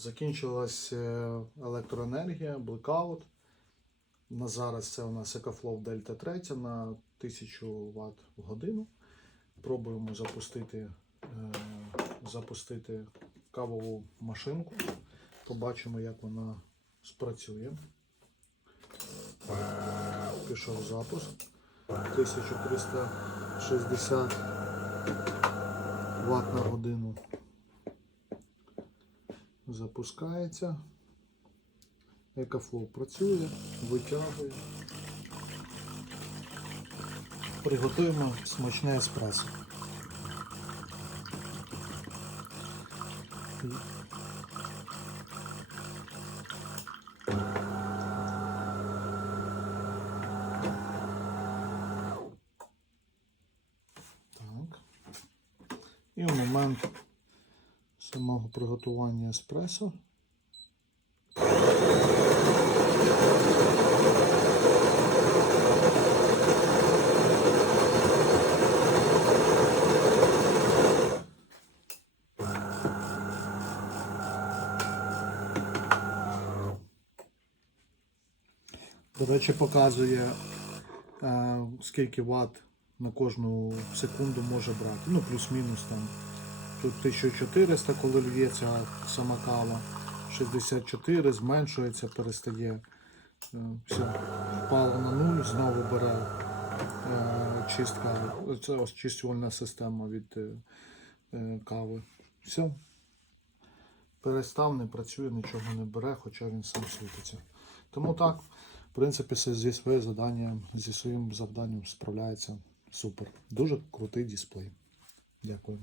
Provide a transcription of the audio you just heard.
Закінчилася е, електроенергія, блекаут. На зараз це у нас Екофлоу Дельта 3 на 1000 Вт в годину. Пробуємо запустити е, запустити кавову машинку. Побачимо, як вона спрацює. Пішов запуск. 1360 Вт на годину запускається. Екофлоу працює, витягує. Приготуємо смачне еспресо. Так. І в момент самого приготування еспресо. До речі, показує, е, скільки ват на кожну секунду може брати. Ну, плюс-мінус там. Тут 1400, коли льється сама кава. 64 зменшується, перестає. Е, все, впало на нуль, знову бере е, чистка. Це очистювальна система від е, е, кави. Все. Перестав, не працює, нічого не бере, хоча він сам світиться. Тому так, в принципі, зі своїм завданням, зі своїм завданням справляється супер. Дуже крутий дисплей. Дякую.